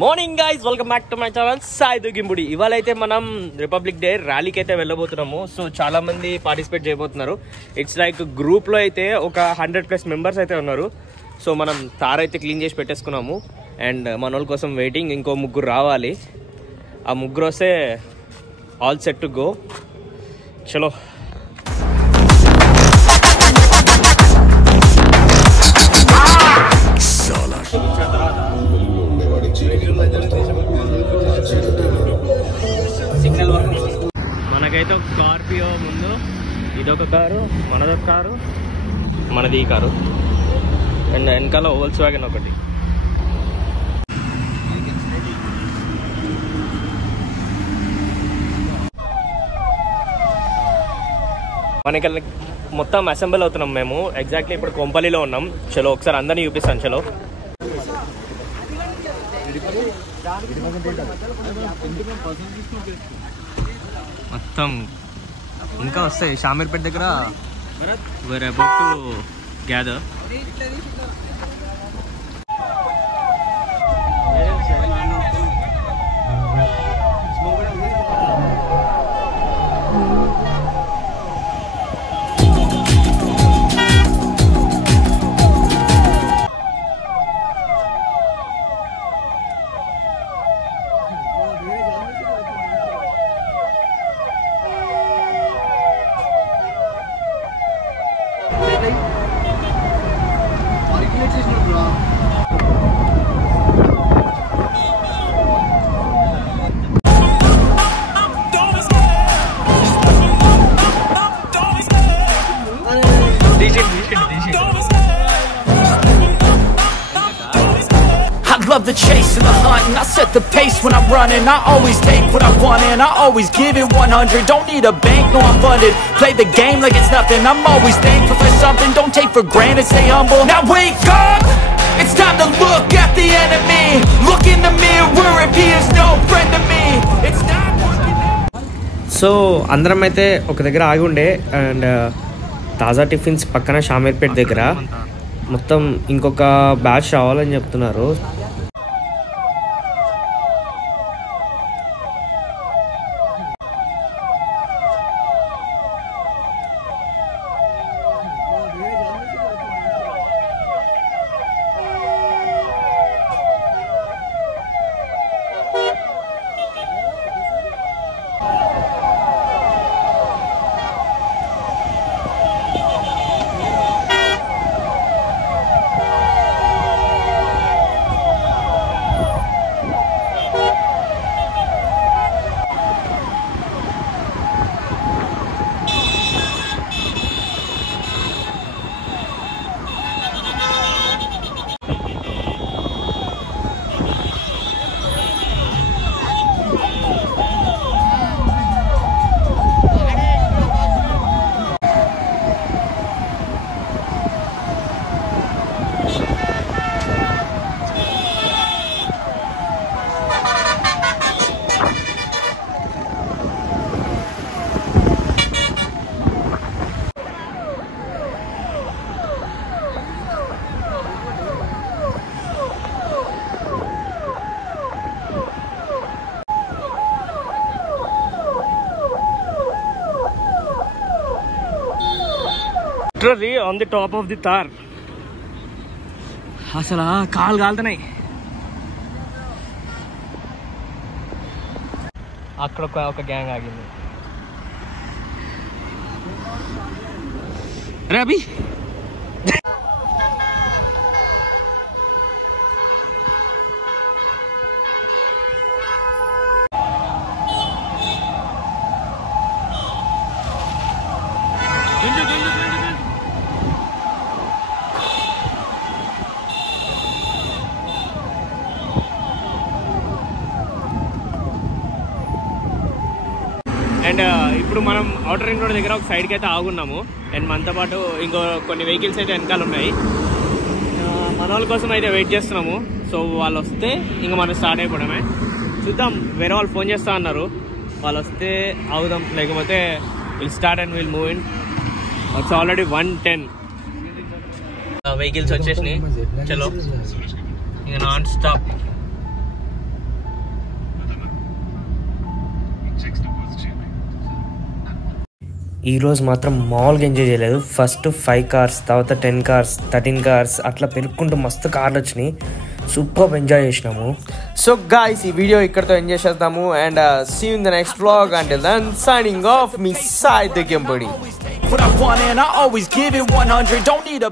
Morning guys, welcome back to my channel Sai Duggimbudi. ఇవాళ అయితే మనం రిపబ్లిక్ డే ర్యాలీకి అయితే వెళ్ళబోతున్నాము. సో చాలా మంది పార్టిసిపేట్ చేయబోతున్నారు. ఇట్స్ లైక్ గ్రూప్ లో అయితే ఒక 100+ మెంబర్స్ అయితే ఉన్నారు. సో మనం తార్ అయితే క్లీన్ చేసి పెట్టేసుకున్నాము అండ్ మన వాళ్ళ కోసం వెయిటింగ్. ఇంకో ముగ్గురు రావాలి. ఆ ముగ్గురు వస్తే ఆల్ సెట్ టు గో. చలో సిగ్నల్ మనకైతే ఒక స్కార్పియో ముందు, ఇదొక కారు, మనదొక కారు, మనది ఈ కారు అండ్ వెనకాల వోల్క్స్వాగన్ ఒకటి. మనకి మొత్తం అసెంబ్లీ అవుతున్నాం మేము. ఎగ్జాక్ట్లీ ఇప్పుడు కొంపల్లిలో ఉన్నాం. చలో ఒకసారి అందరినీ చూపిస్తాను. చలో మొత్తం ఇంకా వస్తాయి. షామీర్పేట దగ్గర we're about to gather. Love the chase and the hunt, and I set the pace when I'm running. I always take what I want and I always give it 100. Don't need a bank, no I'm funded. Play the game like it's nothing. I'm always thankful for something. Don't take for granted, stay humble. Now wake up, it's time to look at the enemy. Look in the mirror if he is no friend to me. It's not working out. So అందరం అయితే ఒక దగ్గర ఆగి ఉండే and తాజా tiffins పక్కన షామీర్పేట దగ్గర మొత్తం ఇంకొక బ్యాచ్ రావాలని చెప్తున్నారు. Literally on the top of the tar. అసలు కాలు కాలుతున్నాయి. అక్కడ ఒక గ్యాంగ్ ఆగింది. రవి అండ్ ఇప్పుడు మనం ఔటర్ రింగ్ రోడ్ దగ్గర ఒక సైడ్కి అయితే ఆగున్నాము. అండ్ మనతో పాటు ఇంకో కొన్ని వెహికల్స్ అయితే వెనకాల ఉన్నాయి. మన వాళ్ళ కోసం అయితే వెయిట్ చేస్తున్నాము. సో వాళ్ళు వస్తే ఇంకా మనం స్టార్ట్ అయిపోవడమే. చూద్దాం, వేరే వాళ్ళు ఫోన్ చేస్తా అన్నారు. వాళ్ళు వస్తే ఆగుదాం, లేకపోతే will start and will move in. It's already 1:10. Vehicles వచ్చేసినాయి. చలో ఇంకా నాన్ స్టాప్. ఈరోజు మాత్రం మామూలుగా ఎంజాయ్ చేయలేదు. ఫస్ట్ 5 కార్స్, తర్వాత 10 కార్స్, 13 కార్స్ అట్లా పెరుక్కుంటూ మస్తు కార్లు వచ్చినాయి. సూపర్ ఎంజాయ్ చేసినాము. సో గాయ్స్, ఈ వీడియో ఇక్కడతో ఎంజాయ్ చేద్దాము. And see you in the next vlog. Until then signing off, మీ సాయి ద గెంపడి. What I want and I always give it 100. Don't need a